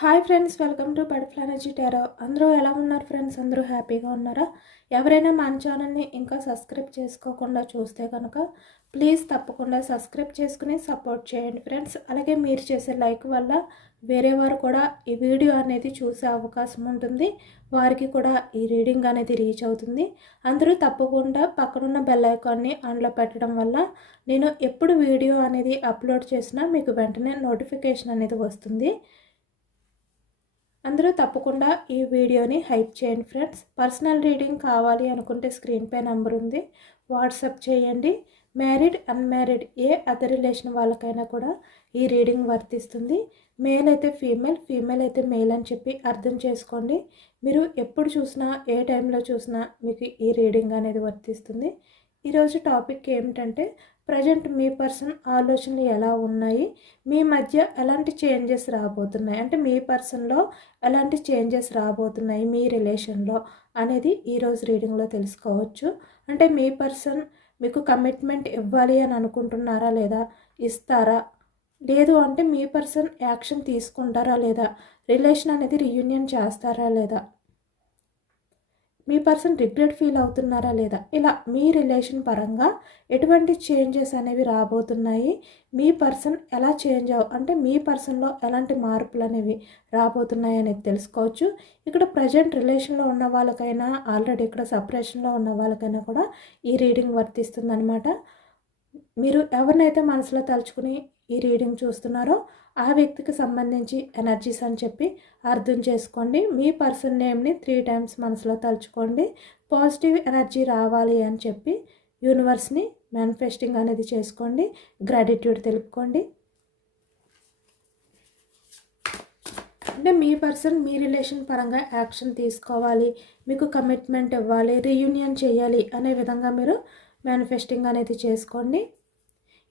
Hi friends, welcome to butterfly energy tarot. అందరూ ఎలా ఉన్నారు ఫ్రెండ్స్? అందరూ హ్యాపీగా ఉన్నారా? ఎవరైనా మన ఛానల్ని ఇంకా సబ్స్క్రైబ్ చేసుకోకుండా చూస్తే కనుక ప్లీజ్ తప్పకుండా సబ్స్క్రైబ్ చేసుకుని సపోర్ట్ చేయండి ఫ్రెండ్స్. అలాగే మీరు చేసే లైక్ వల్ల వేరే వారు కూడా ఈ వీడియో అనేది చూసే అవకాశం ఉంటుంది, వారికి కూడా ఈ రీడింగ్ అనేది రీచ్ అవుతుంది. అందరూ తప్పకుండా పక్కనున్న బెల్ ఐకాన్ని ఆన్లో పెట్టడం వల్ల నేను ఎప్పుడు వీడియో అనేది అప్లోడ్ చేసినా మీకు వెంటనే నోటిఫికేషన్ అనేది వస్తుంది. అందరూ తప్పకుండా ఈ వీడియోని హైప్ చేయండి ఫ్రెండ్స్. పర్సనల్ రీడింగ్ కావాలి అనుకుంటే స్క్రీన్పై నెంబర్ ఉంది, వాట్సాప్ చేయండి. మ్యారీడ్ అన్మ్యారీడ్ ఏ అదర్ రిలేషన్ వాళ్ళకైనా కూడా ఈ రీడింగ్ వర్తిస్తుంది. మేల్ అయితే ఫీమేల్, ఫీమేల్ అయితే మేల్ అని చెప్పి అర్థం చేసుకోండి. మీరు ఎప్పుడు చూసినా ఏ టైంలో చూసినా మీకు ఈ రీడింగ్ అనేది వర్తిస్తుంది. ఈరోజు టాపిక్ ఏమిటంటే ప్రజెంట్ మీ పర్సన్ ఆలోచనలు ఎలా ఉన్నాయి, మీ మధ్య ఎలాంటి చేంజెస్ రాబోతున్నాయి, అంటే మీ పర్సన్లో ఎలాంటి చేంజెస్ రాబోతున్నాయి మీ రిలేషన్లో అనేది ఈరోజు రీడింగ్లో తెలుసుకోవచ్చు. అంటే మీ పర్సన్ మీకు కమిట్మెంట్ ఇవ్వాలి అని అనుకుంటున్నారా లేదా, ఇస్తారా, లేదు అంటే మీ పర్సన్ యాక్షన్ తీసుకుంటారా లేదా, రిలేషన్ అనేది రీయూనియన్ చేస్తారా లేదా, మీ పర్సన్ రిగ్రెట్ ఫీల్ అవుతున్నారా లేదా, ఇలా మీ రిలేషన్ పరంగా ఎటువంటి చేంజెస్ అనేవి రాబోతున్నాయి, మీ పర్సన్ ఎలా చేంజ్ అంటే మీ పర్సన్లో ఎలాంటి మార్పులు అనేవి రాబోతున్నాయి అనేది తెలుసుకోవచ్చు. ఇక్కడ ప్రజెంట్ రిలేషన్లో ఉన్న వాళ్ళకైనా ఆల్రెడీ ఇక్కడ సపరేషన్లో ఉన్న వాళ్ళకైనా కూడా ఈ రీడింగ్ వర్తిస్తుంది అనమాట. మీరు ఎవరినైతే మనసులో తలుచుకుని ఈ రీడింగ్ చూస్తున్నారో ఆ వ్యక్తికి సంబంధించి ఎనర్జీస్ అని చెప్పి అర్థం చేసుకోండి. మీ పర్సన్ నేమ్ని 3 times మనసులో తలుచుకోండి. పాజిటివ్ ఎనర్జీ రావాలి అని చెప్పి యూనివర్స్ని మేనిఫెస్టింగ్ అనేది చేసుకోండి. గ్రాటిట్యూడ్ తెలుపుకోండి. అంటే మీ పర్సన్ మీ రిలేషన్ పరంగా యాక్షన్ తీసుకోవాలి, మీకు కమిట్మెంట్ ఇవ్వాలి, రీయూనియన్ చేయాలి అనే విధంగా మీరు మేనిఫెస్టింగ్ అనేది చేసుకోండి.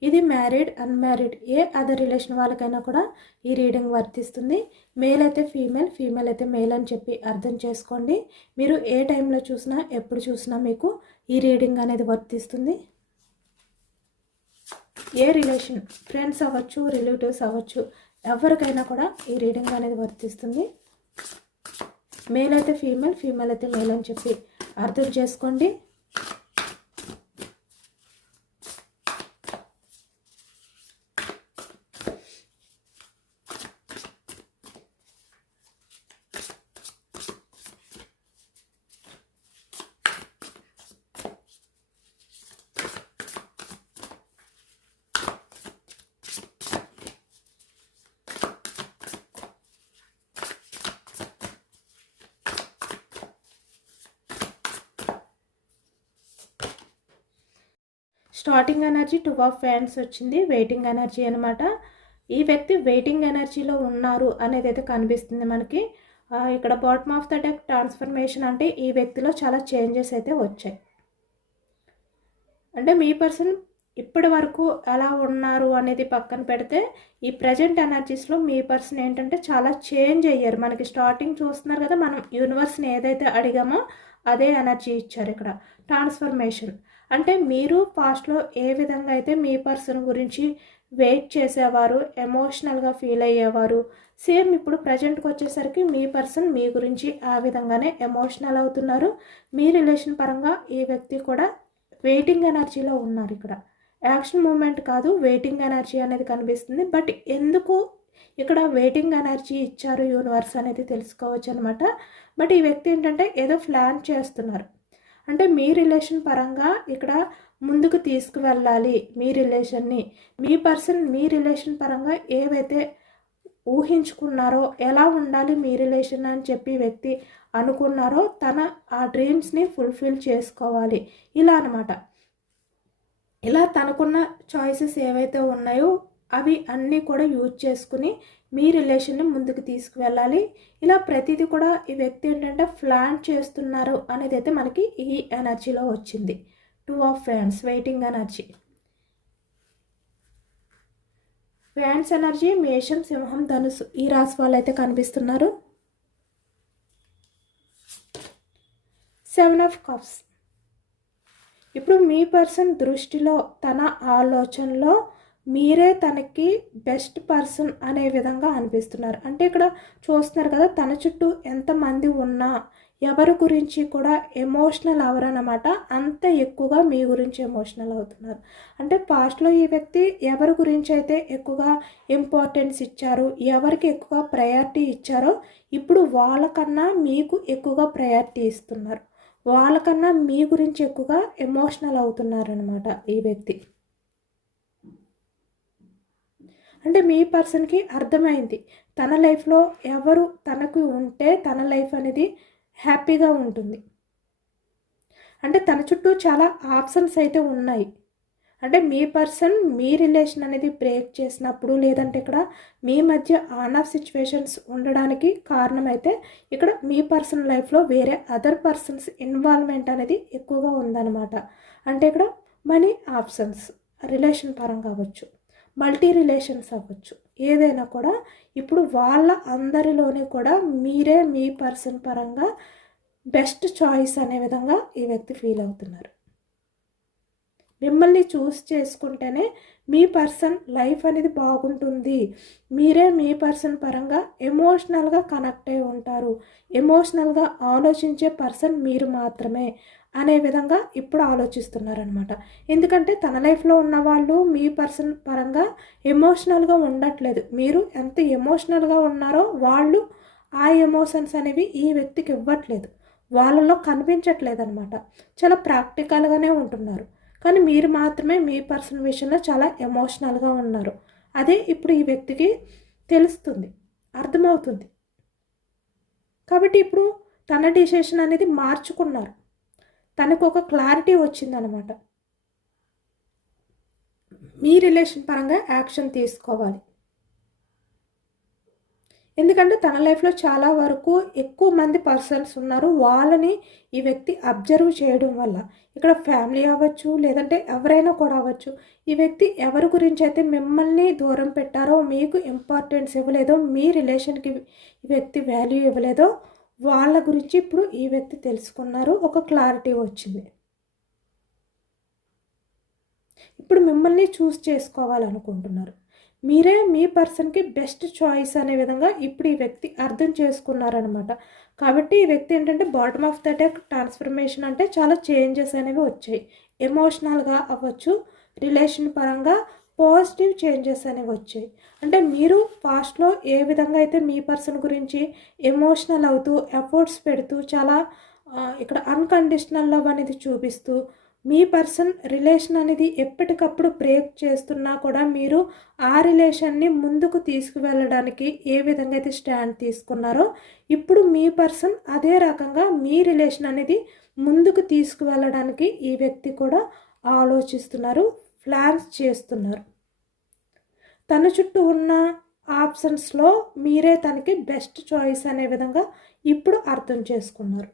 ఇది మ్యారీడ్ అన్మ్యారీడ్ ఏ అదర్ రిలేషన్ వాళ్ళకైనా కూడా ఈ రీడింగ్ వర్తిస్తుంది. మేల్ అయితే ఫీమేల్, ఫీమేల్ అయితే మేల్ అని చెప్పి అర్థం చేసుకోండి. మీరు ఏ టైంలో చూసినా ఎప్పుడు చూసినా మీకు ఈ రీడింగ్ అనేది వర్తిస్తుంది. ఏ రిలేషన్, ఫ్రెండ్స్ అవ్వచ్చు, రిలేటివ్స్ అవ్వచ్చు, ఎవరికైనా కూడా ఈ రీడింగ్ అనేది వర్తిస్తుంది. మేల్ అయితే ఫీమేల్, ఫీమేల్ అయితే మేల్ అని చెప్పి అర్థం చేసుకోండి. స్టార్టింగ్ ఎనర్జీ 2 of Wands వచ్చింది, వెయిటింగ్ ఎనర్జీ అనమాట. ఈ వ్యక్తి వెయిటింగ్ ఎనర్జీలో ఉన్నారు అనేది అయితే కనిపిస్తుంది మనకి. ఇక్కడ bottom of the deck transformation, అంటే ఈ వ్యక్తిలో చాలా చేంజెస్ అయితే వచ్చాయి. అంటే మీ పర్సన్ ఇప్పటి వరకు ఎలా ఉన్నారు అనేది పక్కన పెడితే ఈ ప్రజెంట్ ఎనర్జీస్లో మీ పర్సన్ ఏంటంటే చాలా చేంజ్ అయ్యారు. మనకి స్టార్టింగ్ చూస్తున్నారు కదా, మనం యూనివర్స్ని ఏదైతే అడిగామో అదే ఎనర్జీ ఇచ్చారు ఇక్కడ. ట్రాన్స్ఫర్మేషన్ అంటే మీరు పాస్ట్లో ఏ విధంగా అయితే మీ పర్సన్ గురించి వెయిట్ చేసేవారు, ఎమోషనల్గా ఫీల్ అయ్యేవారు, సేమ్ ఇప్పుడు ప్రజెంట్కి వచ్చేసరికి మీ పర్సన్ మీ గురించి ఆ విధంగానే ఎమోషనల్ అవుతున్నారు. మీ రిలేషన్ పరంగా ఈ వ్యక్తి కూడా వెయిటింగ్ ఎనర్జీలో ఉన్నారు. ఇక్కడ యాక్షన్ మూమెంట్ కాదు, వెయిటింగ్ ఎనర్జీ అనేది కనిపిస్తుంది. బట్ ఎందుకు ఇక్కడ వెయిటింగ్ ఎనర్జీ ఇచ్చారు యూనివర్స్ అనేది తెలుసుకోవచ్చు అనమాట. బట్ ఈ వ్యక్తి ఏంటంటే ఏదో ప్లాన్ చేస్తున్నారు, అంటే మీ రిలేషన్ పరంగా ఇక్కడ ముందుకు తీసుకువెళ్ళాలి మీ రిలేషన్ని. మీ పర్సన్ మీ రిలేషన్ పరంగా ఏవైతే ఊహించుకున్నారో, ఎలా ఉండాలి మీ రిలేషన్ అని చెప్పి వ్యక్తి అనుకున్నారో తన ఆ డ్రీమ్స్ని ఫుల్ఫిల్ చేసుకోవాలి ఇలా అనమాట. ఇలా తనకున్న చాయిసెస్ ఏవైతే ఉన్నాయో అవి అన్నీ కూడా యూజ్ చేసుకుని మీ రిలేషన్ని ముందుకు తీసుకువెళ్ళాలి. ఇలా ప్రతిదీ కూడా ఈ వ్యక్తి ఏంటంటే ప్లాన్ చేస్తున్నారు అనేది అయితే మనకి ఈ ఎనర్జీలో వచ్చింది. 2 of Wands waiting energy. Wands energy మేషం, సింహం, ధనుసు ఈ రాశి వాళ్ళు అయితే కనిపిస్తున్నారు. 7 of Cups. ఇప్పుడు మీ పర్సన్ దృష్టిలో తన ఆలోచనలో మీరే తనకి బెస్ట్ పర్సన్ అనే విధంగా అనిపిస్తున్నారు. అంటే ఇక్కడ చూస్తున్నారు కదా, తన చుట్టూ ఎంతమంది ఉన్నా ఎవరి గురించి కూడా ఎమోషనల్ అవ్వరన్నమాట. అంత ఎక్కువగా మీ గురించి ఎమోషనల్ అవుతున్నారు. అంటే పాస్ట్లో ఈ వ్యక్తి ఎవరి గురించి అయితే ఎక్కువగా ఇంపార్టెన్స్ ఇచ్చారు, ఎవరికి ఎక్కువగా ప్రయారిటీ ఇచ్చారో ఇప్పుడు వాళ్ళకన్నా మీకు ఎక్కువగా ప్రయారిటీ ఇస్తున్నారు. వాళ్ళకన్నా మీ గురించి ఎక్కువగా ఎమోషనల్ అవుతున్నారనమాట ఈ వ్యక్తి. అంటే మీ పర్సన్కి అర్థమైంది, తన లైఫ్లో ఎవరు తనకు ఉంటే తన లైఫ్ అనేది హ్యాపీగా ఉంటుంది. అంటే తన చుట్టూ చాలా ఆప్షన్స్ అయితే ఉన్నాయి. అంటే మీ పర్సన్ మీ రిలేషన్ అనేది బ్రేక్ చేసినప్పుడు, లేదంటే ఇక్కడ మీ మధ్య ఆన్ ఆఫ్ సిచ్యువేషన్స్ ఉండడానికి కారణమైతే ఇక్కడ మీ పర్సన్ లైఫ్లో వేరే అదర్ పర్సన్స్ ఇన్వాల్వ్మెంట్ అనేది ఎక్కువగా ఉందన్నమాట. అంటే ఇక్కడ మనీ ఆప్షన్స్ రిలేషన్ పరంగా అవ్వచ్చు, మల్టీ రిలేషన్స్ అవ్వచ్చు, ఏదైనా కూడా ఇప్పుడు వాళ్ళ అందరిలోనే కూడా మీరే మీ పర్సన్ పరంగా బెస్ట్ చాయిస్ అనే విధంగా ఈ వ్యక్తి ఫీల్ అవుతున్నారు. మిమ్మల్ని చూస్ చేసుకుంటేనే మీ పర్సన్ లైఫ్ అనేది బాగుంటుంది, మీరే మీ పర్సన్ పరంగా ఎమోషనల్గా కనెక్ట్ అయి ఉంటారు, ఎమోషనల్గా ఆలోచించే పర్సన్ మీరు మాత్రమే అనే విధంగా ఇప్పుడు ఆలోచిస్తున్నారనమాట. ఎందుకంటే తన లైఫ్లో ఉన్న వాళ్ళు మీ పర్సన్ పరంగా ఎమోషనల్గా ఉండట్లేదు. మీరు ఎంత ఎమోషనల్గా ఉన్నారో వాళ్ళు ఆ ఎమోషన్స్ అనేవి ఈ వ్యక్తికి ఇవ్వట్లేదు, వాళ్ళలో కనిపించట్లేదు అనమాట. చాలా ప్రాక్టికల్గానే ఉంటున్నారు. కానీ మీరు మాత్రమే మీ పర్సన్ విషయంలో చాలా ఎమోషనల్గా ఉన్నారు. అదే ఇప్పుడు ఈ వ్యక్తికి తెలుస్తుంది, అర్థమవుతుంది. కాబట్టి ఇప్పుడు తన డిసిషన్ అనేది మార్చుకున్నారు, తనకు ఒక క్లారిటీ వచ్చిందనమాట. మీ రిలేషన్ పరంగా యాక్షన్ తీసుకోవాలి. ఎందుకంటే తన లైఫ్లో చాలా వరకు ఎక్కువ మంది పర్సన్స్ ఉన్నారు, వాళ్ళని ఈ వ్యక్తి అబ్జర్వ్ చేయడం వల్ల ఇక్కడ ఫ్యామిలీ అవ్వచ్చు, లేదంటే ఎవరైనా కూడా అవ్వచ్చు, ఈ వ్యక్తి ఎవరి గురించి అయితే మిమ్మల్ని దూరం పెట్టారో, మీకు ఇంపార్టెన్స్ ఇవ్వలేదో, మీ రిలేషన్కి ఈ వ్యక్తి వాల్యూ ఇవ్వలేదో వాళ్ళ గురించి ఇప్పుడు ఈ వ్యక్తి తెలుసుకున్నారు, ఒక క్లారిటీ వచ్చింది. ఇప్పుడు మిమ్మల్ని చూస్ చేసుకోవాలనుకుంటున్నారు, మీరే మీ పర్సన్కి బెస్ట్ చాయిస్ అనే విధంగా ఇప్పుడు ఈ వ్యక్తి అర్థం చేసుకున్నారనమాట. కాబట్టి ఈ వ్యక్తి ఏంటంటే bottom of the deck transformation అంటే చాలా చేంజెస్ అనేవి వచ్చాయి. ఎమోషనల్గా అవ్వచ్చు, రిలేషన్ పరంగా పాజిటివ్ చేంజెస్ అనేవి వచ్చాయి. అంటే మీరు పాస్ట్లో ఏ విధంగా అయితే మీ పర్సన్ గురించి ఎమోషనల్ అవుతూ ఎఫర్ట్స్ పెడుతూ చాలా ఇక్కడ అన్కండిషనల్ లవ్ అనేది చూపిస్తూ మీ పర్సన్ రిలేషన్ అనేది ఎప్పటికప్పుడు బ్రేక్ చేస్తున్నా కూడా మీరు ఆ రిలేషన్ని ముందుకు తీసుకువెళ్ళడానికి ఏ విధంగా అయితే స్టాండ్ తీసుకున్నారో ఇప్పుడు మీ పర్సన్ అదే రకంగా మీ రిలేషన్ అనేది ముందుకు తీసుకువెళ్ళడానికి ఈ వ్యక్తి కూడా ఆలోచిస్తున్నారు, ప్లాన్స్ చేస్తున్నారు. తన చుట్టూ ఉన్న ఆప్షన్స్లో మీరే తనకి బెస్ట్ చాయిస్ అనే విధంగా ఇప్పుడు అర్థం చేసుకున్నారు.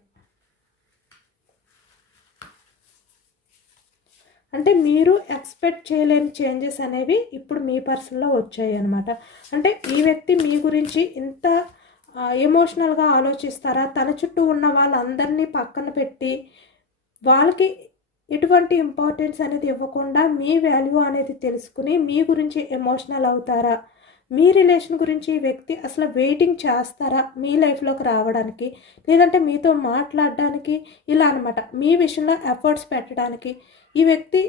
అంటే మీరు ఎక్స్పెక్ట్ చేయలేని చేంజెస్ అనేవి ఇప్పుడు మీ పర్సన్లో వచ్చాయి అన్నమాట. అంటే ఈ వ్యక్తి మీ గురించి ఇంత ఎమోషనల్గా ఆలోచిస్తారా, తన చుట్టూ ఉన్న వాళ్ళందరినీ పక్కన పెట్టి వాళ్ళకి ఎటువంటి ఇంపార్టెన్స్ అనేది ఇవ్వకుండా మీ వాల్యూ అనేది తెలుసుకుని మీ గురించి ఎమోషనల్ అవుతారా, మీ రిలేషన్ గురించి ఈ వ్యక్తి అసలు వెయిటింగ్ చేస్తారా మీ లైఫ్లోకి రావడానికి, లేదంటే మీతో మాట్లాడడానికి, ఇలా అనమాట మీ విషయంలో ఎఫర్ట్స్ పెట్టడానికి ఈ వ్యక్తి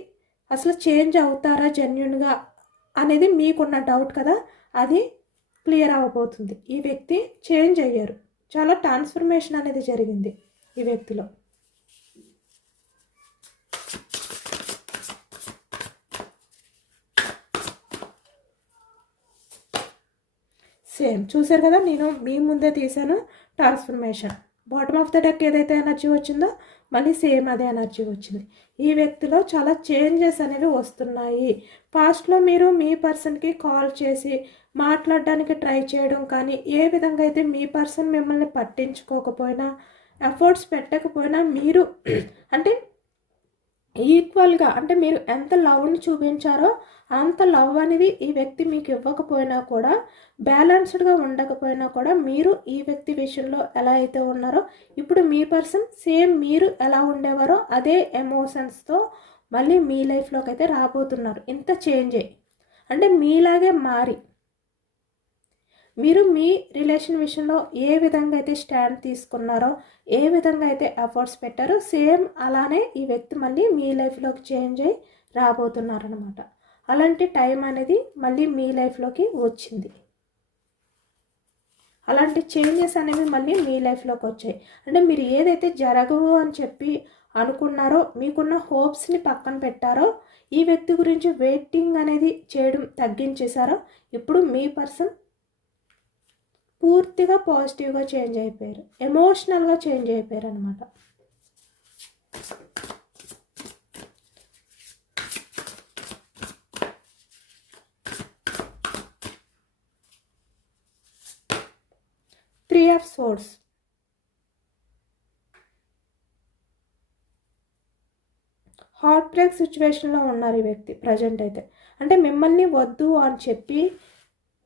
అసలు చేంజ్ అవుతారా జెన్యున్గా అనేది మీకున్న డౌట్ కదా, అది క్లియర్ అవ్వబోతుంది. ఈ వ్యక్తి చేంజ్ అయ్యారు, చాలా ట్రాన్స్ఫర్మేషన్ అనేది జరిగింది ఈ వ్యక్తిలో. సేమ్ చూసారు కదా, నేను మీ ముందే తీసాను transformation. Bottom of the deck ఏదైతే ఎనర్జీ వచ్చిందో మళ్ళీ సేమ్ అదే ఎనర్జీ వచ్చింది. ఈ వ్యక్తిలో చాలా చేంజెస్ అనేవి వస్తున్నాయి. పాస్ట్లో మీరు మీ పర్సన్కి కాల్ చేసి మాట్లాడడానికి ట్రై చేయడం కానీ, ఏ విధంగా అయితే మీ పర్సన్ మిమ్మల్ని పట్టించుకోకపోయినా, ఎఫర్ట్స్ పెట్టకపోయినా మీరు అంటే ఈక్వల్గా అంటే మీరు ఎంత లవ్ని చూపించారో అంత లవ్ అనేది ఈ వ్యక్తి మీకు ఇవ్వకపోయినా కూడా, బ్యాలెన్స్డ్గా ఉండకపోయినా కూడా, మీరు ఈ వ్యక్తి విషయంలో ఎలా అయితే ఉన్నారో ఇప్పుడు మీ పర్సన్ సేమ్ మీరు ఎలా ఉండేవారో అదే ఎమోషన్స్తో మళ్ళీ మీ లైఫ్లోకి అయితే రాబోతున్నారు. ఇంత చేంజ్ అయ్యి అంటే మీలాగే మారి మీరు మీ రిలేషన్ విషయంలో ఏ విధంగా అయితే స్టాండ్ తీసుకున్నారో, ఏ విధంగా అయితే ఎఫర్ట్స్ పెట్టారో సేమ్ అలానే ఈ వ్యక్తి మళ్ళీ మీ లైఫ్లోకి చేంజ్ అయ్యి రాబోతున్నారనమాట. అలాంటి టైం అనేది మళ్ళీ మీ లైఫ్లోకి వచ్చింది. అలాంటి చేంజెస్ అనేవి మళ్ళీ మీ లైఫ్లోకి వచ్చాయి. అంటే మీరు ఏదైతే జరగవు అని చెప్పి అనుకున్నారో, మీకున్న హోప్స్ని పక్కన పెట్టారో, ఈ వ్యక్తి గురించి వెయిటింగ్ అనేది చేయడం తగ్గించేశారో, ఇప్పుడు మీ పర్సన్ పూర్తిగా పాజిటివ్గా చేంజ్ అయిపోయారు, ఎమోషనల్గా చేంజ్ అయిపోయారు అనమాట. Three of swords, heart break సిచ్యువేషన్లో ఉన్నారు ఈ వ్యక్తి ప్రజెంట్ అయితే. అంటే మిమ్మల్ని వద్దు అని చెప్పి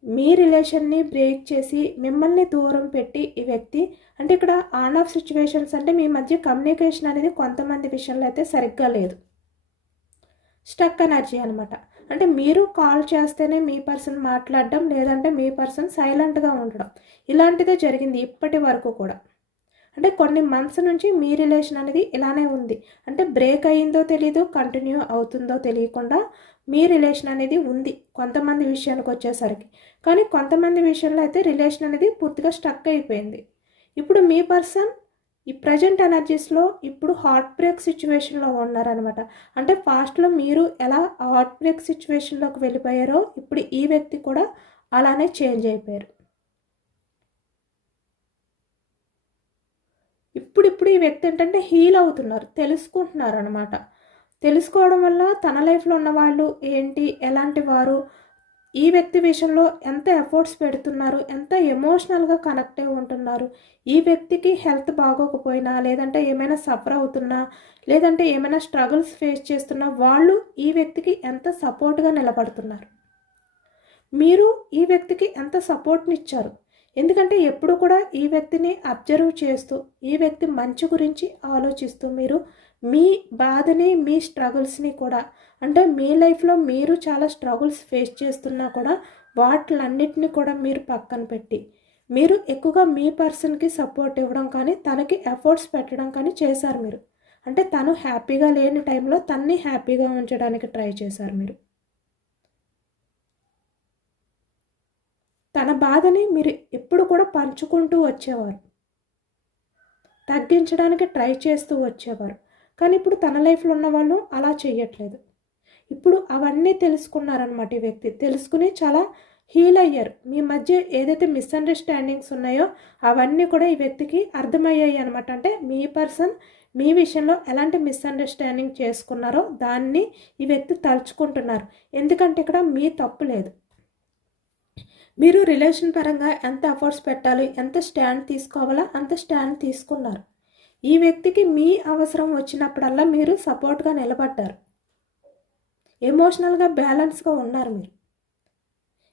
మీ రిలేషన్ని బ్రేక్ చేసి మిమ్మల్ని దూరం పెట్టి ఈ వ్యక్తి, అంటే ఇక్కడ ఆన్ ఆఫ్ సిచ్యువేషన్స్ అంటే మీ మధ్య కమ్యూనికేషన్ అనేది కొంతమంది విషయంలో అయితే సరిగ్గా లేదు, స్టక్ ఎనర్జీ అనమాట. అంటే మీరు కాల్ చేస్తేనే మీ పర్సన్ మాట్లాడడం, లేదంటే మీ పర్సన్ సైలెంట్గా ఉండడం, ఇలాంటిదే జరిగింది ఇప్పటి వరకు కూడా. అంటే కొన్ని మంత్స్ నుంచి మీ రిలేషన్ అనేది ఇలానే ఉంది. అంటే బ్రేక్ అయ్యిందో తెలీదు, కంటిన్యూ అవుతుందో తెలియకుండా మీ రిలేషన్ అనేది ఉంది కొంతమంది విషయానికి వచ్చేసరికి. కానీ కొంతమంది విషయంలో అయితే రిలేషన్ అనేది పూర్తిగా స్టక్ అయిపోయింది. ఇప్పుడు మీ పర్సన్ ఈ ప్రజెంట్ ఎనర్జీస్లో ఇప్పుడు హార్ట్ బ్రేక్ సిచ్యువేషన్లో ఉన్నారనమాట. అంటే పాస్ట్లో మీరు ఎలా హార్ట్ బ్రేక్ సిచ్యువేషన్లోకి వెళ్ళిపోయారో ఇప్పుడు ఈ వ్యక్తి కూడా అలానే చేంజ్ అయిపోయారు. ఇప్పుడు ఈ వ్యక్తి ఏంటంటే హీల్ అవుతున్నారు, తెలుసుకుంటున్నారు అనమాట. తెలుసుకోవడం వల్ల తన లైఫ్లో ఉన్న వాళ్ళు ఏంటి, ఎలాంటి వారు, ఈ వ్యక్తి విషయంలో ఎంత ఎఫర్ట్స్ పెడుతున్నారు, ఎంత ఎమోషనల్గా కనెక్ట్ అయి ఉంటున్నారు, ఈ వ్యక్తికి హెల్త్ బాగోకపోయినా, లేదంటే ఏమైనా సఫర్ అవుతున్నా, లేదంటే ఏమైనా స్ట్రగుల్స్ ఫేస్ చేస్తున్నా వాళ్ళు ఈ వ్యక్తికి ఎంత సపోర్ట్గా నిలబడుతున్నారు, మీరు ఈ వ్యక్తికి ఎంత సపోర్ట్ని ఇచ్చారు. ఎందుకంటే ఎప్పుడు కూడా ఈ వ్యక్తిని అబ్జర్వ్ చేస్తూ, ఈ వ్యక్తి మంచి గురించి ఆలోచిస్తూ, మీరు మీ బాధని, మీ స్ట్రగుల్స్ని కూడా, అంటే మీ లైఫ్లో మీరు చాలా స్ట్రగుల్స్ ఫేస్ చేస్తున్నా కూడా వాటిలన్నిటిని కూడా మీరు పక్కన పెట్టి, మీరు ఎక్కువగా మీ పర్సన్కి సపోర్ట్ ఇవ్వడం కానీ, తనకి ఎఫర్ట్స్ పెట్టడం కానీ చేశారు మీరు. అంటే తను హ్యాపీగా లేని టైంలో తన్ని హ్యాపీగా ఉంచడానికి ట్రై చేశారు మీరు. తన బాధని మీరు ఎప్పుడు కూడా పంచుకుంటూ వచ్చేవారు, తగ్గించడానికి ట్రై చేస్తూ వచ్చేవారు. కానీ ఇప్పుడు తన లైఫ్లో ఉన్న వాళ్ళు అలా చేయట్లేదు. ఇప్పుడు అవన్నీ తెలుసుకున్నారనమాట ఈ వ్యక్తి. తెలుసుకుని చాలా హీల్ అయ్యారు. మీ మధ్య ఏదైతే మిస్అండర్స్టాండింగ్స్ ఉన్నాయో అవన్నీ కూడా ఈ వ్యక్తికి అర్థమయ్యాయి అనమాట. అంటే మీ పర్సన్ మీ విషయంలో ఎలాంటి మిస్అండర్స్టాండింగ్ చేసుకున్నారో దాన్ని ఈ వ్యక్తి తలుచుకుంటున్నారు. ఎందుకంటే ఇక్కడ మీ తప్పు లేదు. మీరు రిలేషన్ పరంగా ఎంత ఎఫర్ట్స్ పెట్టాలి, ఎంత స్టాండ్ తీసుకోవాలా అంత స్టాండ్ తీసుకున్నారు. ఈ వ్యక్తికి మీ అవసరం వచ్చినప్పుడల్లా మీరు సపోర్ట్గా నిలబడ్డారు, ఎమోషనల్గా బ్యాలెన్స్గా ఉన్నారు మీరు.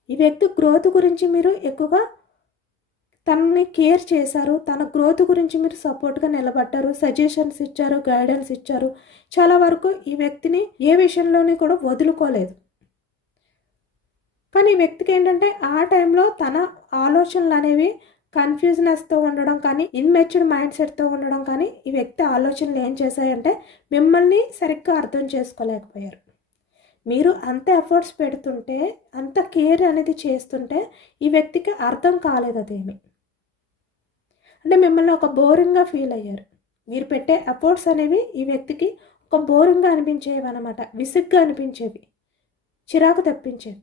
ఈ వ్యక్తి గ్రోత్ గురించి మీరు ఎక్కువగా తనని కేర్ చేశారు, తన గ్రోత్ గురించి మీరు సపోర్ట్గా నిలబడ్డారు, సజెషన్స్ ఇచ్చారు, గైడెన్స్ ఇచ్చారు. చాలా వరకు ఈ వ్యక్తిని ఏ విషయంలోని కూడా వదులుకోలేదు. కానీ ఈ వ్యక్తికి ఏంటంటే ఆ టైంలో తన ఆలోచనలు అనేవి కన్ఫ్యూజనెస్తో ఉండడం కానీ, ఇన్మెచ్యూర్డ్ మైండ్ సెట్తో ఉండడం కానీ, ఈ వ్యక్తి ఆలోచనలు ఏం చేశాయంటే మిమ్మల్ని సరిగ్గా అర్థం చేసుకోలేకపోయారు. మీరు అంత ఎఫర్ట్స్ పెడుతుంటే, అంత కేర్ అనేది చేస్తుంటే ఈ వ్యక్తికి అర్థం కాలేదు అదేమి. అంటే మిమ్మల్ని ఒక బోరింగ్గా ఫీల్ అయ్యారు. మీరు పెట్టే ఎఫర్ట్స్ అనేవి ఈ వ్యక్తికి ఒక బోరింగ్గా అనిపించేవి అనమాట, విసుగ్గా అనిపించేవి, చిరాకు తెప్పించేవి.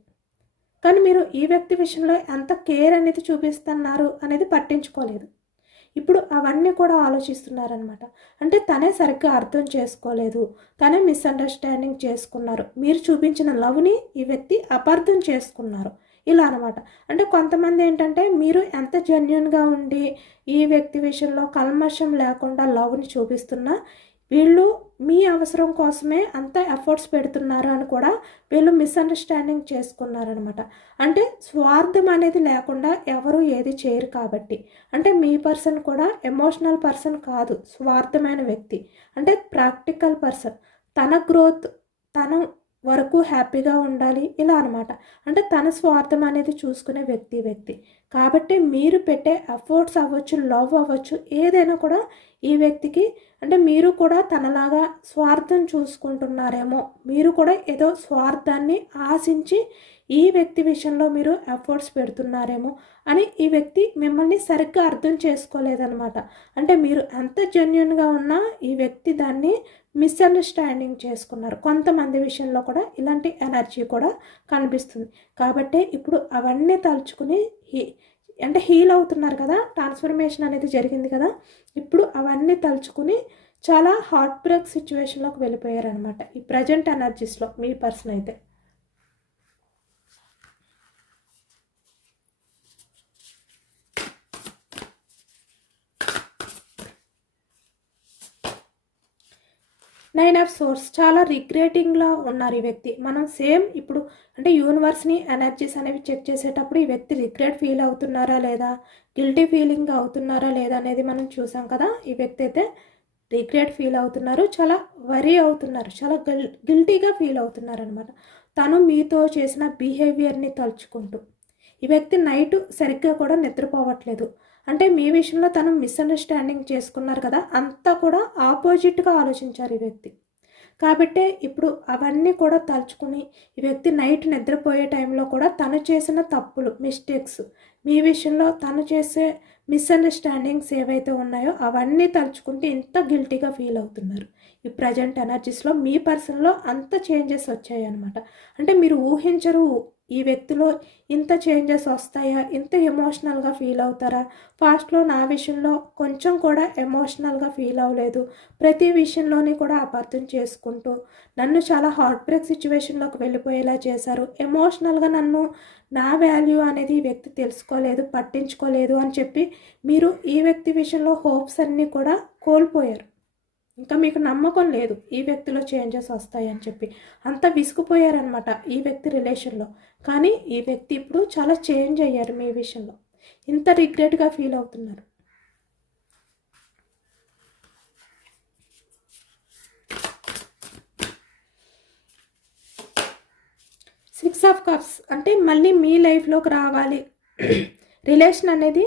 కానీ మీరు ఈ వ్యక్తి విషయంలో ఎంత కేర్ అనేది చూపిస్తున్నారు అనేది పట్టించుకోలేదు. ఇప్పుడు అవన్నీ కూడా ఆలోచిస్తున్నారనమాట. అంటే తనే సరిగ్గా అర్థం చేసుకోలేదు, తనే మిస్అండర్స్టాండింగ్ చేసుకున్నారు, మీరు చూపించిన లవ్ని ఈ వ్యక్తి అపార్థం చేసుకున్నారు, ఇలా అనమాట. అంటే కొంతమంది ఏంటంటే మీరు ఎంత జెన్యూన్గా ఉండి ఈ వ్యక్తి విషయంలో కల్మషం లేకుండా లవ్ని చూపిస్తున్నా వీళ్ళు మీ అవసరం కోసమే అంత ఎఫర్ట్స్ పెడుతున్నారు అని కూడా వీళ్ళు మిస్అండర్స్టాండింగ్ చేసుకున్నారనమాట. అంటే స్వార్థం అనేది లేకుండా ఎవరు ఏది చేయరు కాబట్టి. అంటే మీ పర్సన్ కూడా ఎమోషనల్ పర్సన్ కాదు, స్వార్థమైన వ్యక్తి. అంటే ప్రాక్టికల్ పర్సన్. తన గ్రోత్ తను వరకు హ్యాపీగా ఉండాలి ఇలా అనమాట. అంటే తన స్వార్థం అనేది చూసుకునే వ్యక్తి. కాబట్టి మీరు పెట్టే ఎఫర్ట్స్ అవ్వచ్చు, లవ్ అవ్వచ్చు, ఏదైనా కూడా ఈ వ్యక్తికి అంటే మీరు కూడా తనలాగా స్వార్థం చూసుకుంటున్నారేమో, మీరు కూడా ఏదో స్వార్థాన్ని ఆశించి ఈ వ్యక్తి విషయంలో మీరు ఎఫర్ట్స్ పెడుతున్నారేమో అని ఈ వ్యక్తి మిమ్మల్ని సరిగ్గా అర్థం చేసుకోలేదన్నమాట. అంటే మీరు ఎంత జెన్యున్గా ఉన్నా ఈ వ్యక్తి దాన్ని మిస్అండర్స్టాండింగ్ చేసుకున్నారు. కొంతమంది విషయంలో కూడా ఇలాంటి ఎనర్జీ కూడా కనిపిస్తుంది. కాబట్టి ఇప్పుడు అవన్నీ తలుచుకుని అంటే హీల్ అవుతున్నారు కదా, ట్రాన్స్ఫర్మేషన్ అనేది జరిగింది కదా, ఇప్పుడు అవన్నీ తలుచుకుని చాలా హార్ట్ బ్రేక్ సిచ్యువేషన్లోకి వెళ్ళిపోయారనమాట ఈ ప్రజెంట్ ఎనర్జీస్లో మీ పర్సన్ అయితే. నైన్ ఆఫ్ సోర్స్ చాలా రిగ్రెటింగ్లో ఉన్నారు ఈ వ్యక్తి. మనం సేమ్ ఇప్పుడు అంటే యూనివర్స్ని ఎనర్జీస్ అనేవి చెక్ చేసేటప్పుడు ఈ వ్యక్తి రిగ్రెట్ ఫీల్ అవుతున్నారా లేదా, గిల్టీ ఫీలింగ్ అవుతున్నారా లేదా అనేది మనం చూసాం కదా. ఈ వ్యక్తి అయితే రిగ్రెట్ ఫీల్ అవుతున్నారు, చాలా వరీ అవుతున్నారు, చాలా గిల్టీగా ఫీల్ అవుతున్నారు అనమాట. తను మీతో చేసిన బిహేవియర్ని తలుచుకుంటూ ఈ వ్యక్తి నైట్ సరిగ్గా కూడా నిద్రపోవట్లేదు. అంటే మీ విషయంలో తను మిస్అండర్స్టాండింగ్ చేసుకున్నారు కదా, అంతా కూడా ఆపోజిట్గా ఆలోచించారు ఈ వ్యక్తి. కాబట్టే ఇప్పుడు అవన్నీ కూడా తలుచుకుని ఈ వ్యక్తి నైట్ నిద్రపోయే టైంలో కూడా తను చేసిన తప్పులు, మిస్టేక్స్, మీ విషయంలో తను చేసే మిస్అండర్స్టాండింగ్స్ ఏవైతే ఉన్నాయో అవన్నీ తలుచుకుంటే ఇంత గిల్టీగా ఫీల్ అవుతున్నారు. ఈ ప్రజెంట్ ఎనర్జీస్లో మీ పర్సన్లో అంత చేంజెస్ వచ్చాయి అనమాట. అంటే మీరు ఊహించరు ఈ వ్యక్తిలో ఇంత చేంజెస్ వస్తాయా, ఇంత ఎమోషనల్గా ఫీల్ అవుతారా. ఫాస్ట్లో నా విషయంలో కొంచెం కూడా ఎమోషనల్గా ఫీల్ అవ్వలేదు, ప్రతి విషయంలోని కూడా అపార్థం చేసుకుంటూ నన్ను చాలా హార్ట్ బ్రేక్ సిచ్యువేషన్లోకి వెళ్ళిపోయేలా చేశారు. ఎమోషనల్గా నన్ను నా వాల్యూ అనేది ఈ వ్యక్తి తెలుసుకోలేదు, పట్టించుకోలేదు అని చెప్పి మీరు ఈ వ్యక్తి విషయంలో హోప్స్ అన్నీ కూడా కోల్పోయారు. ఇంకా మీకు నమ్మకం లేదు ఈ వ్యక్తిలో చేంజెస్ వస్తాయని చెప్పి, అంత విసుగుపోయారనమాట ఈ వ్యక్తి రిలేషన్లో. కానీ ఈ వ్యక్తి ఇప్పుడు చాలా చేంజ్ అయ్యారు మీ విషయంలో, ఇంత రిగ్రెట్గా ఫీల్ అవుతున్నారు. సిక్స్ ఆఫ్ కప్స్ అంటే మళ్ళీ మీ లైఫ్లోకి రావాలి, రిలేషన్ అనేది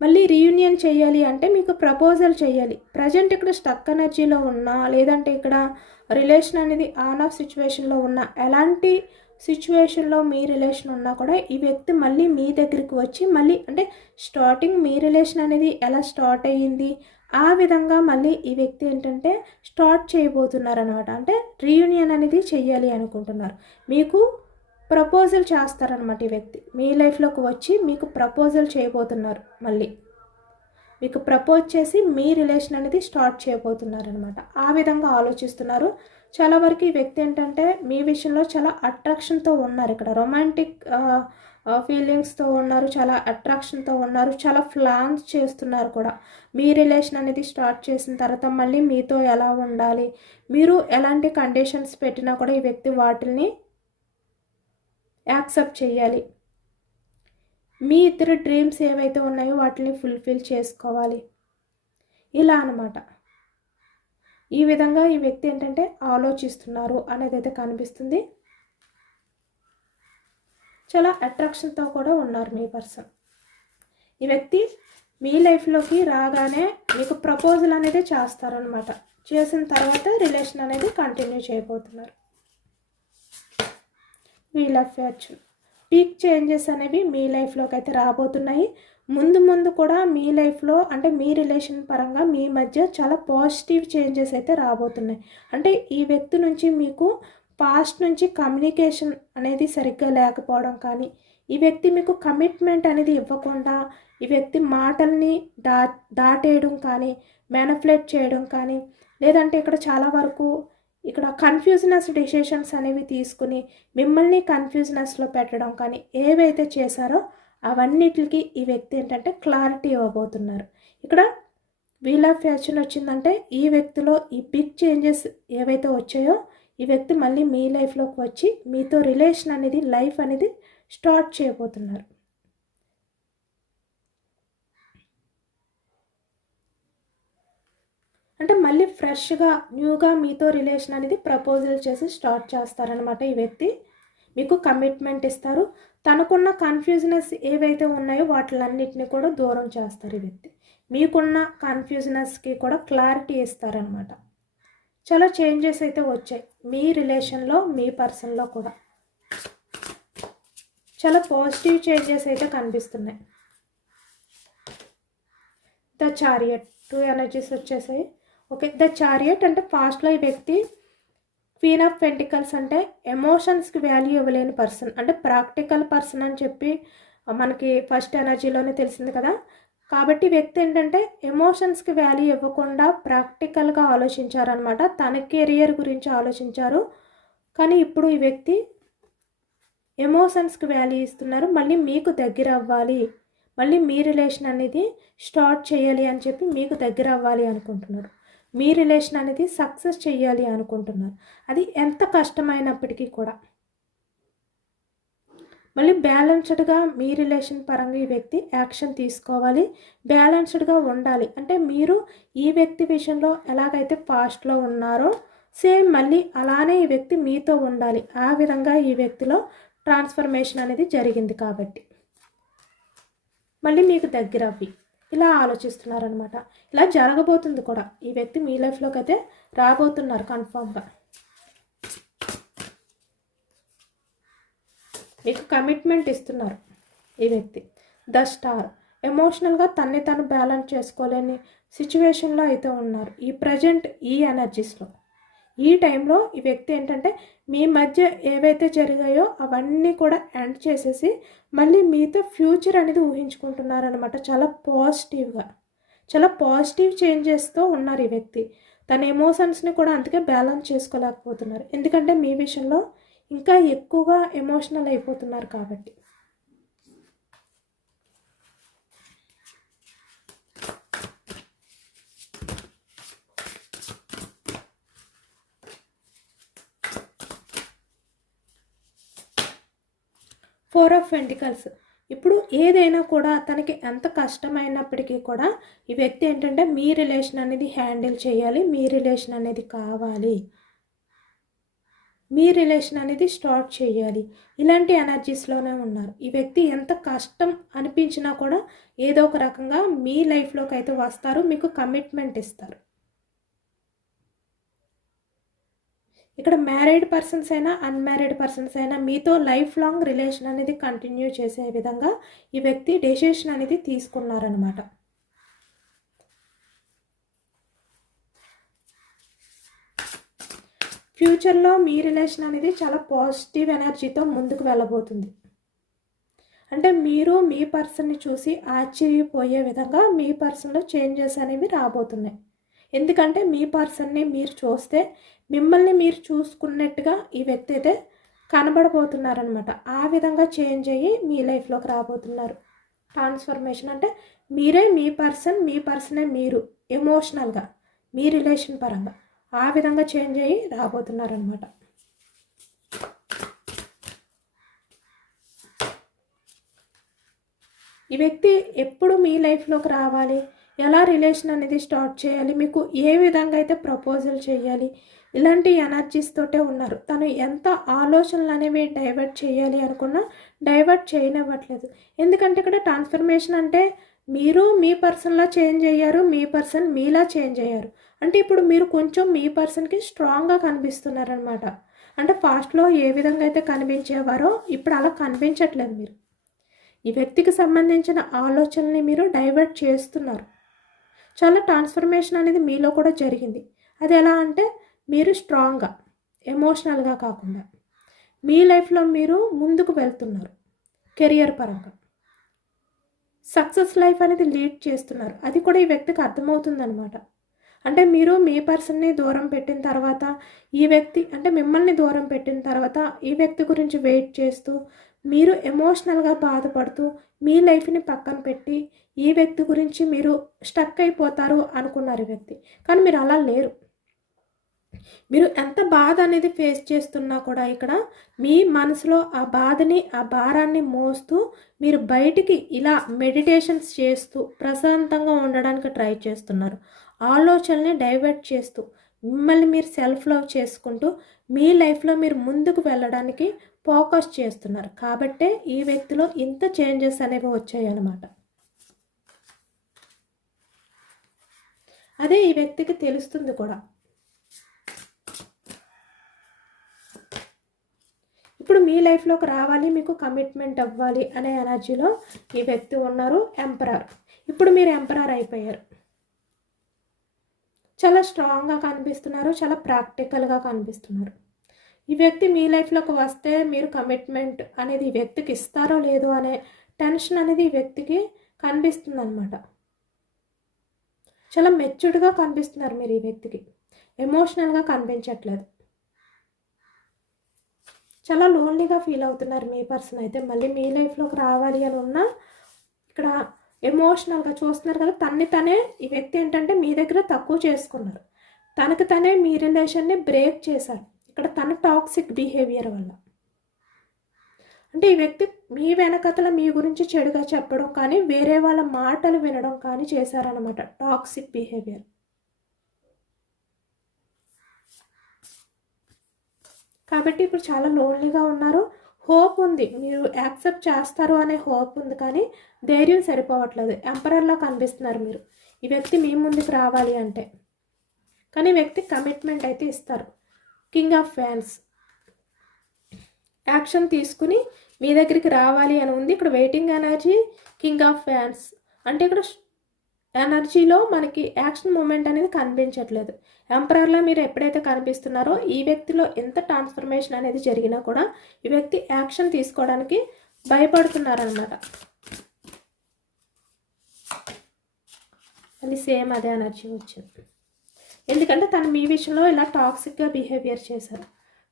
మళ్ళీ రీయూనియన్ చేయాలి అంటే మీకు ప్రపోజల్ చేయాలి. ప్రజెంట్ ఇక్కడ స్టక్ ఎనర్జీలో ఉన్నా, లేదంటే ఇక్కడ రిలేషన్ అనేది ఆన్ ఆఫ్ సిచ్యువేషన్లో ఉన్నా, ఎలాంటి సిచ్యువేషన్లో మీ రిలేషన్ ఉన్నా కూడా ఈ వ్యక్తి మళ్ళీ మీ దగ్గరికి వచ్చి మళ్ళీ అంటే స్టార్టింగ్ మీ రిలేషన్ అనేది ఎలా స్టార్ట్ అయ్యింది ఆ విధంగా మళ్ళీ ఈ వ్యక్తి ఏంటంటే స్టార్ట్ చేయబోతున్నారు అనమాట. అంటే రీయూనియన్ అనేది చెయ్యాలి అనుకుంటున్నారు. మీకు ప్రపోజల్ చేస్తారనమాట ఈ వ్యక్తి మీ లైఫ్లోకి వచ్చి మీకు ప్రపోజల్ చేయబోతున్నారు. మళ్ళీ మీకు ప్రపోజ్ చేసి మీ రిలేషన్ అనేది స్టార్ట్ చేయబోతున్నారు అనమాట. ఆ విధంగా ఆలోచిస్తున్నారు. చాలా వరకు ఈ వ్యక్తి ఏంటంటే మీ విషయంలో చాలా అట్రాక్షన్తో ఉన్నారు, ఇక్కడ రొమాంటిక్ ఫీలింగ్స్తో ఉన్నారు, చాలా అట్రాక్షన్తో ఉన్నారు, చాలా ప్లాన్స్ చేస్తున్నారు కూడా. మీ రిలేషన్ అనేది స్టార్ట్ చేసిన తర్వాత మళ్ళీ మీతో ఎలా ఉండాలి, మీరు ఎలాంటి కండిషన్స్ పెట్టినా కూడా ఈ వ్యక్తి వాటిని యాక్సెప్ట్ చేయాలి. మీ ఇద్దరు డ్రీమ్స్ ఏవైతే ఉన్నాయో వాటిని ఫుల్ఫిల్ చేసుకోవాలి ఇలా అనమాట. ఈ విధంగా ఈ వ్యక్తి ఏంటంటే ఆలోచిస్తున్నారు అనేది అయితే కనిపిస్తుంది. చాలా అట్రాక్షన్తో కూడా ఉన్నారు మీ పర్సన్. ఈ వ్యక్తి మీ లైఫ్లోకి రాగానే మీకు ప్రపోజల్ అనేది చేస్తారనమాట. చేసిన తర్వాత రిలేషన్ అనేది కంటిన్యూ చేయబోతున్నారు. Wheel of fortune peak changes అనేవి మీ లైఫ్లోకి అయితే రాబోతున్నాయి. ముందు కూడా మీ లైఫ్లో అంటే మీ రిలేషన్ పరంగా మీ మధ్య చాలా పాజిటివ్ చేంజెస్ అయితే రాబోతున్నాయి. అంటే ఈ వ్యక్తి నుంచి మీకు పాస్ట్ నుంచి కమ్యూనికేషన్ అనేది సరిగ్గా లేకపోవడం కానీ, ఈ వ్యక్తి మీకు కమిట్మెంట్ అనేది ఇవ్వకుండా ఈ వ్యక్తి మాటల్ని దాటేయడం కానీ, మ్యానిపులేట్ చేయడం కానీ, లేదంటే ఇక్కడ చాలా వరకు ఇక్కడ కన్ఫ్యూజ్నెస్ డెసిషన్స్ అనేవి తీసుకుని మిమ్మల్ని కన్ఫ్యూజ్నెస్లో పెట్టడం కానీ ఏవైతే చేశారో అవన్నిటికి ఈ వ్యక్తి ఏంటంటే క్లారిటీ ఇవ్వబోతున్నారు. ఇక్కడ వీల్ ఆఫ్ ఫార్చ్యూన్ వచ్చిందంటే ఈ వ్యక్తిలో ఈ బిగ్ చేంజెస్ ఏవైతే వచ్చాయో ఈ వ్యక్తి మళ్ళీ మీ లైఫ్లోకి వచ్చి మీతో రిలేషన్ అనేది లైఫ్ అనేది స్టార్ట్ చేయబోతున్నారు. అంటే మళ్ళీ ఫ్రెష్గా న్యూగా మీతో రిలేషన్ అనేది ప్రపోజల్ చేసి స్టార్ట్ చేస్తారనమాట ఈ వ్యక్తి. మీకు కమిట్మెంట్ ఇస్తారు. తనకున్న కన్ఫ్యూజనెస్ ఏవైతే ఉన్నాయో వాటిలన్నిటిని కూడా దూరం చేస్తారు ఈ వ్యక్తి. మీకున్న కన్ఫ్యూజనెస్కి కూడా క్లారిటీ ఇస్తారనమాట. చాలా చేంజెస్ అయితే వచ్చాయి మీ రిలేషన్లో, మీ పర్సన్లో కూడా చాలా పాజిటివ్ చేంజెస్ అయితే కనిపిస్తున్నాయి. ద చారియట్ 2 ఎనర్జీస్ వచ్చేసాయి. ఓకే, ద చారియట్ అంటే పాస్ట్లో ఈ వ్యక్తి క్వీన్ ఆఫ్ పెంటికల్స్ అంటే ఎమోషన్స్కి వాల్యూ ఇవ్వలేని పర్సన్, అంటే ప్రాక్టికల్ పర్సన్ అని చెప్పి మనకి ఫస్ట్ ఎనర్జీలోనే తెలిసింది కదా. కాబట్టి వ్యక్తి ఏంటంటే ఎమోషన్స్కి వాల్యూ ఇవ్వకుండా ప్రాక్టికల్గా ఆలోచించారనమాట. తన కెరియర్ గురించి ఆలోచించారు. కానీ ఇప్పుడు ఈ వ్యక్తి ఎమోషన్స్కి వాల్యూ ఇస్తున్నారు. మళ్ళీ మీకు దగ్గర అవ్వాలి, మళ్ళీ మీ రిలేషన్ అనేది స్టార్ట్ చేయాలి అని చెప్పి మీకు దగ్గర అవ్వాలి అనుకుంటున్నారు. మీ రిలేషన్ అనేది సక్సెస్ చేయాలి అనుకుంటున్నారు. అది ఎంత కష్టమైనప్పటికీ కూడా మళ్ళీ బ్యాలెన్స్డ్గా మీ రిలేషన్ పరంగా ఈ వ్యక్తి యాక్షన్ తీసుకోవాలి, బ్యాలెన్స్డ్గా ఉండాలి. అంటే మీరు ఈ వ్యక్తి విషయంలో ఎలాగైతే పాస్ట్లో ఉన్నారో సేమ్ మళ్ళీ అలానే ఈ వ్యక్తి మీతో ఉండాలి. ఆ విధంగా ఈ వ్యక్తిలో ట్రాన్స్ఫర్మేషన్ అనేది జరిగింది కాబట్టి మళ్ళీ మీకు దగ్గర అవ్వి ఇలా ఆలోచిస్తున్నారనమాట. ఇలా జరగబోతుంది కూడా. ఈ వ్యక్తి మీ లైఫ్లోకి అయితే రాబోతున్నారు కన్ఫామ్గా. మీకు కమిట్మెంట్ ఇస్తున్నారు ఈ వ్యక్తి. ద స్టార్ ఎమోషనల్గా తన్ని తను బ్యాలెన్స్ చేసుకోలేని సిచ్యువేషన్లో అయితే ఉన్నారు ఈ ప్రజెంట్ ఈ ఎనర్జీస్లో. ఈ టైంలో ఈ వ్యక్తి ఏంటంటే మీ మధ్య ఏవైతే జరిగాయో అవన్నీ కూడా ఎండ్ చేసేసి మళ్ళీ మీతో ఫ్యూచర్ అనేది ఊహించుకుంటున్నారనమాట. చాలా పాజిటివ్గా, చాలా పాజిటివ్ చేంజెస్తో ఉన్నారు ఈ వ్యక్తి. తన ఎమోషన్స్ని కూడా అందుకే బ్యాలెన్స్ చేసుకోలేకపోతున్నారు. ఎందుకంటే మీ విషయంలో ఇంకా ఎక్కువగా ఎమోషనల్ అయిపోతున్నారు కాబట్టి. ఫోర్ ఆఫ్ పెంటికల్స్ ఇప్పుడు ఏదైనా కూడా తనకి ఎంత కష్టమైనప్పటికీ కూడా ఈ వ్యక్తి ఏంటంటే మీ రిలేషన్ అనేది హ్యాండిల్ చేయాలి, మీ రిలేషన్ అనేది కావాలి, మీ రిలేషన్ అనేది స్టార్ట్ చేయాలి, ఇలాంటి ఎనర్జీస్లోనే ఉన్నారు ఈ వ్యక్తి. ఎంత కష్టం అనిపించినా కూడా ఏదో ఒక రకంగా మీ లైఫ్లోకి అయితే వస్తారు, మీకు కమిట్మెంట్ ఇస్తారు. ఇక్కడ మ్యారీడ్ పర్సన్స్ అయినా అన్మ్యారీడ్ పర్సన్స్ అయినా మీతో లైఫ్ లాంగ్ రిలేషన్ అనేది కంటిన్యూ చేసే విధంగా ఈ వ్యక్తి డెసిషన్ అనేది తీసుకున్నారనమాట. ఫ్యూచర్లో మీ రిలేషన్ అనేది చాలా పాజిటివ్ ఎనర్జీతో ముందుకు వెళ్ళబోతుంది. అంటే మీరు మీ పర్సన్ని చూసి ఆశ్చర్యపోయే విధంగా మీ పర్సన్లో చేంజెస్ అనేవి రాబోతున్నాయి. ఎందుకంటే మీ పర్సన్ని మీరు చూస్తే మిమ్మల్ని మీరు చూసుకున్నట్టుగా ఈ వ్యక్తి అయితే కనబడబోతున్నారనమాట. ఆ విధంగా చేంజ్ అయ్యి మీ లైఫ్లోకి రాబోతున్నారు. ట్రాన్స్ఫర్మేషన్ అంటే మీరే మీ పర్సన్, మీ పర్సనే మీరు ఎమోషనల్గా మీ రిలేషన్ పరంగా ఆ విధంగా చేంజ్ అయ్యి రాబోతున్నారనమాట. ఈ వ్యక్తి ఎప్పుడు మీ లైఫ్లోకి రావాలి, ఎలా రిలేషన్ అనేది స్టార్ట్ చేయాలి, మీకు ఏ విధంగా అయితే ప్రపోజల్ చేయాలి, ఇలాంటి ఎనర్జీస్ తోటే ఉన్నారు. తను ఎంత ఆలోచనలు అనేవి డైవర్ట్ చేయాలి అనుకున్నా డైవర్ట్ చేయనివ్వట్లేదు. ఎందుకంటే ఇక్కడ ట్రాన్స్ఫర్మేషన్ అంటే మీరు మీ పర్సన్లా చేంజ్ అయ్యారు, మీ పర్సన్ మీలా చేంజ్ అయ్యారు. అంటే ఇప్పుడు మీరు కొంచెం మీ పర్సన్కి స్ట్రాంగ్గా కనిపిస్తున్నారనమాట. అంటే ఫాస్ట్లో ఏ విధంగా అయితే కనిపించేవారో ఇప్పుడు అలా కనిపించట్లేదు. మీరు ఈ వ్యక్తికి సంబంధించిన ఆలోచనని మీరు డైవర్ట్ చేస్తున్నారు. చాలా ట్రాన్స్ఫర్మేషన్ అనేది మీలో కూడా జరిగింది. అది ఎలా అంటే మీరు స్ట్రాంగ్గా ఎమోషనల్గా కాకుండా మీ లైఫ్లో మీరు ముందుకు వెళ్తున్నారు. కెరియర్ పరంగా సక్సెస్ లైఫ్ అనేది లీడ్ చేస్తున్నారు. అది కూడా ఈ వ్యక్తికి అర్థమవుతుందనమాట. అంటే మీరు మీ పర్సన్ని దూరం పెట్టిన తర్వాత ఈ వ్యక్తి అంటే మిమ్మల్ని దూరం పెట్టిన తర్వాత ఈ వ్యక్తి గురించి వెయిట్ చేస్తూ మీరు ఎమోషనల్గా బాధపడుతూ మీ లైఫ్ని పక్కన పెట్టి ఈ వ్యక్తి గురించి మీరు స్టక్ అయిపోతారు అనుకున్నారు ఈ వ్యక్తి. కానీ మీరు అలా లేరు. మీరు ఎంత బాధ అనేది ఫేస్ చేస్తున్నా కూడా ఇక్కడ మీ మనసులో ఆ బాధని, ఆ భారాన్ని మోస్తూ మీరు బయటికి ఇలా మెడిటేషన్స్ చేస్తూ ప్రశాంతంగా ఉండడానికి ట్రై చేస్తున్నారు. ఆలోచనల్ని డైవర్ట్ చేస్తూ మిమ్మల్ని మీరు సెల్ఫ్ లవ్ చేసుకుంటూ మీ లైఫ్లో మీరు ముందుకు వెళ్ళడానికి ఫోకస్ చేస్తున్నారు. కాబట్టే ఈ వ్యక్తిలో ఇంత చేంజెస్ అనేవి వచ్చాయి అన్నమాట. అదే ఈ వ్యక్తికి తెలుస్తుంది కూడా. ఇప్పుడు మీ లైఫ్లోకి రావాలి, మీకు కమిట్మెంట్ అవ్వాలి అనే ఎనర్జీలో ఈ వ్యక్తి ఉన్నారు. ఎంపరర్. ఇప్పుడు మీరు ఎంపరర్ అయిపోయారు. చాలా స్ట్రాంగ్గా కనిపిస్తున్నారు, చాలా ప్రాక్టికల్గా కనిపిస్తున్నారు. ఈ వ్యక్తి మీ లైఫ్లోకి వస్తే మీరు కమిట్మెంట్ అనేది ఈ వ్యక్తికి ఇస్తారో లేదో అనే టెన్షన్ అనేది ఈ వ్యక్తికి కనిపిస్తుంది అనమాట. చాలా మెచ్యూర్డ్గా కనిపిస్తున్నారు మీరు ఈ వ్యక్తికి, ఎమోషనల్గా కనిపించట్లేదు. చాలా లోన్లీగా ఫీల్ అవుతున్నారు మీ పర్సన్ అయితే. మళ్ళీ మీ లైఫ్లోకి రావాలి అని ఉన్నా ఇక్కడ ఎమోషనల్గా చూస్తున్నారు కదా. తనే ఈ వ్యక్తి ఏంటంటే మీ దగ్గర తక్కువ చేసుకున్నారు, తనకు తనే మీ రిలేషన్ని బ్రేక్ చేశారు ఇక్కడ తన టాక్సిక్ బిహేవియర్ వల్ల. అంటే ఈ వ్యక్తి మీ వెనకతల మీ గురించి చెడుగా చెప్పడం కానీ, వేరే వాళ్ళ మాటలు వినడం కానీ చేశారనమాట. Toxic behaviour. కాబట్టి ఇప్పుడు చాలా లోన్లీగా ఉన్నారు. హోప్ ఉంది, మీరు యాక్సెప్ట్ చేస్తారు అనే హోప్ ఉంది, కానీ ధైర్యం సరిపోవట్లేదు. ఎంపరర్లా కనిపిస్తున్నారు మీరు. ఈ వ్యక్తి మీ ముందుకు రావాలి అంటే, కానీ వ్యక్తి కమిట్మెంట్ అయితే ఇస్తారు. King of fans. యాక్షన్ తీసుకుని మీ దగ్గరికి రావాలి అని ఉంది. ఇక్కడ waiting energy, king of fans. అంటే ఇక్కడ ఎనర్జీలో మనకి యాక్షన్ మూమెంట్ అనేది కనిపించట్లేదు. ఎంపరర్లో మీరు ఎప్పుడైతే కనిపిస్తున్నారో ఈ వ్యక్తిలో ఎంత ట్రాన్స్ఫర్మేషన్ అనేది జరిగినా కూడా ఈ వ్యక్తి యాక్షన్ తీసుకోవడానికి భయపడుతున్నారనమాట. అది సేమ్ అదే ఎనర్జీ వచ్చింది. ఎందుకంటే తను మీ విషయంలో ఇలా టాక్సిక్గా బిహేవియర్ చేశారు.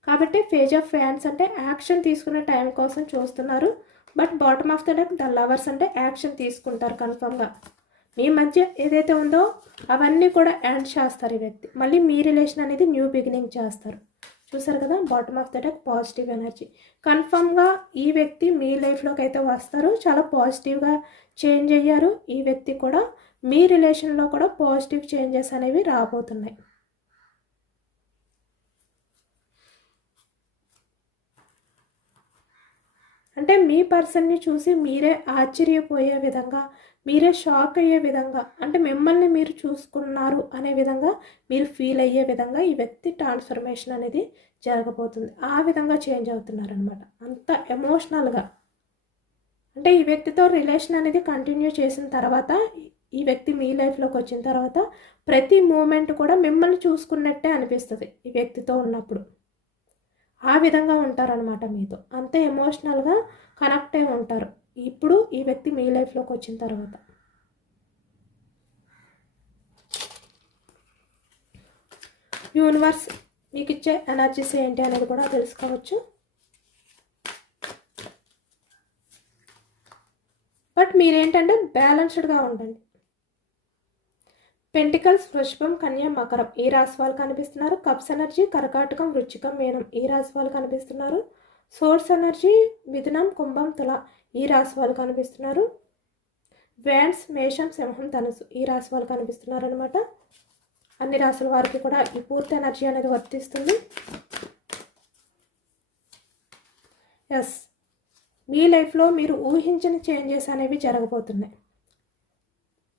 కాబట్టి పేజ్ ఆఫ్ ఫ్యాన్స్ అంటే యాక్షన్ తీసుకునే టైం కోసం చూస్తున్నారు. But bottom of the deck the lovers అంటే యాక్షన్ తీసుకుంటారు కన్ఫర్మ్గా. మీ మధ్య ఏదైతే ఉందో అవన్నీ కూడా ఎండ్ చేస్తారు ఈ వ్యక్తి. మళ్ళీ మీ రిలేషన్ అనేది న్యూ బిగినింగ్ చేస్తారు. చూసారు కదా, bottom of the deck positive energy. కన్ఫర్మ్గా ఈ వ్యక్తి మీ లైఫ్లోకి అయితే వస్తారు. చాలా పాజిటివ్గా చేంజ్ అయ్యారు. ఈ వ్యక్తి కూడా మీ రిలేషన్లో కూడా పాజిటివ్ చేంజెస్ అనేవి రాబోతున్నాయి. అంటే మీ పర్సన్ని చూసి మీరే ఆశ్చర్యపోయే విధంగా, మీరే షాక్ అయ్యే విధంగా, అంటే మిమ్మల్ని మీరు చూసుకున్నారు అనే విధంగా మీరు ఫీల్ అయ్యే విధంగా ఈ వ్యక్తి ట్రాన్స్ఫర్మేషన్ అనేది జరగబోతుంది. ఆ విధంగా చేంజ్ అవుతున్నారనమాట. అంత ఎమోషనల్గా. అంటే ఈ వ్యక్తితో రిలేషన్ అనేది కంటిన్యూ చేసిన తర్వాత, ఈ వ్యక్తి మీ లైఫ్లోకి వచ్చిన తర్వాత ప్రతి మూమెంట్ కూడా మిమ్మల్ని చూసుకున్నట్టే అనిపిస్తుంది ఈ వ్యక్తితో ఉన్నప్పుడు. ఆ విధంగా ఉంటారనమాట మీతో. అంతే ఎమోషనల్గా కనెక్ట్ అయి ఉంటారు ఇప్పుడు ఈ వ్యక్తి మీ లైఫ్లోకి వచ్చిన తర్వాత. యూనివర్స్ మీకు ఇచ్చే ఎనర్జీస్ ఏంటి అనేది కూడా తెలుసుకోవచ్చు. బట్ మీరేంటంటే బ్యాలెన్స్డ్గా ఉండండి. పెంటికల్స్, వృషభం, కన్య, మకరం ఈ రాశి వాళ్ళు కనిపిస్తున్నారు. కప్స్ ఎనర్జీ కర్కాటకం, వృశ్చికం, మీనం ఈ రాశి వాళ్ళు కనిపిస్తున్నారు. సోర్స్ ఎనర్జీ మిథునం, కుంభం, తుల ఈ రాశి వాళ్ళు కనిపిస్తున్నారు. వ్యాన్స్, మేషం, సింహం, ధనుసు ఈ రాశి వాళ్ళు కనిపిస్తున్నారు అనమాట. అన్ని రాశుల వారికి కూడా ఈ పూర్తి ఎనర్జీ అనేది వర్తిస్తుంది. ఎస్, మీ లైఫ్లో మీరు ఊహించిన చేంజెస్ అనేవి జరగబోతున్నాయి.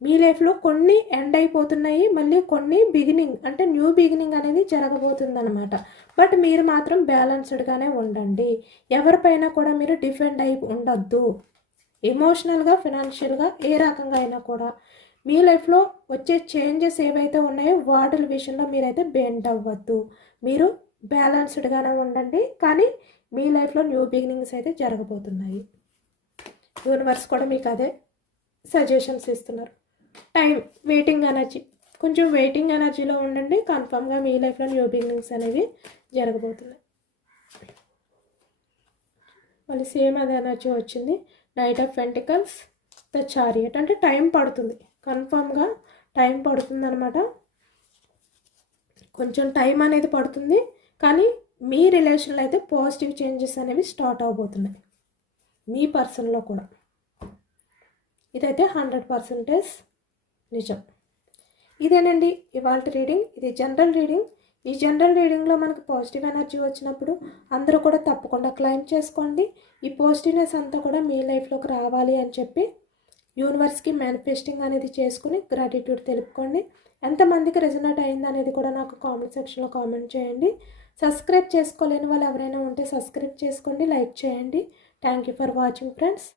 మీ లైఫ్లో కొన్ని ఎండ్ అయిపోతున్నాయి, మళ్ళీ కొన్ని బిగినింగ్ అంటే న్యూ బిగినింగ్ అనేది జరగబోతుంది అనమాట. బట్ మీరు మాత్రం బ్యాలెన్స్డ్గానే ఉండండి. ఎవరిపైన కూడా మీరు డిఫెండ్ అయి ఉండొద్దు. ఎమోషనల్గా, ఫినాన్షియల్గా ఏ రకంగా అయినా కూడా మీ లైఫ్లో వచ్చే చేంజెస్ ఏవైతే ఉన్నాయో వాటి విషయంలో మీరైతే బెండ్ అవ్వద్దు. మీరు బ్యాలెన్స్డ్గానే ఉండండి. కానీ మీ లైఫ్లో న్యూ బిగినింగ్స్ అయితే జరగబోతున్నాయి. యూనివర్స్ కూడా మీకు అదే సజెషన్స్ ఇస్తున్నారు. టైం, వెయిటింగ్ ఎనర్జీ, కొంచెం వెయిటింగ్ ఎనర్జీలో ఉండండి. కన్ఫర్మ్గా మీ లైఫ్లో న్యూ బిగినింగ్స్ అనేవి జరగబోతున్నాయి. మళ్ళీ సేమ్ అదే ఎనర్జీ వచ్చింది. Knight of pentacles, the chariot అంటే టైం పడుతుంది, కన్ఫర్మ్గా టైం పడుతుంది అనమాట. కొంచెం టైం అనేది పడుతుంది, కానీ మీ రిలేషన్లో అయితే పాజిటివ్ చేంజెస్ అనేవి స్టార్ట్ అవబోతున్నాయి మీ పర్సన్లో కూడా. ఇదైతే 100% నిజం. ఇదేనండి ఇవాళ రీడింగ్. ఇది జనరల్ రీడింగ్. ఈ జనరల్ రీడింగ్లో మనకు పాజిటివ్ ఎనర్జీ వచ్చినప్పుడు అందరూ కూడా తప్పకుండా క్లైమ్ చేసుకోండి. ఈ పాజిటివ్నెస్ అంతా కూడా మీ లైఫ్లోకి రావాలి అని చెప్పి యూనివర్స్కి మేనిఫెస్టింగ్ అనేది చేసుకుని గ్రాటిట్యూడ్ తెలుపుకోండి. ఎంతమందికి రెజొనేట్ అయింది అనేది కూడా నాకు కామెంట్ సెక్షన్లో కామెంట్ చేయండి. సబ్స్క్రైబ్ చేసుకోలేని వాళ్ళు ఎవరైనా ఉంటే సబ్స్క్రైబ్ చేసుకోండి, లైక్ చేయండి. Thank you for watching friends.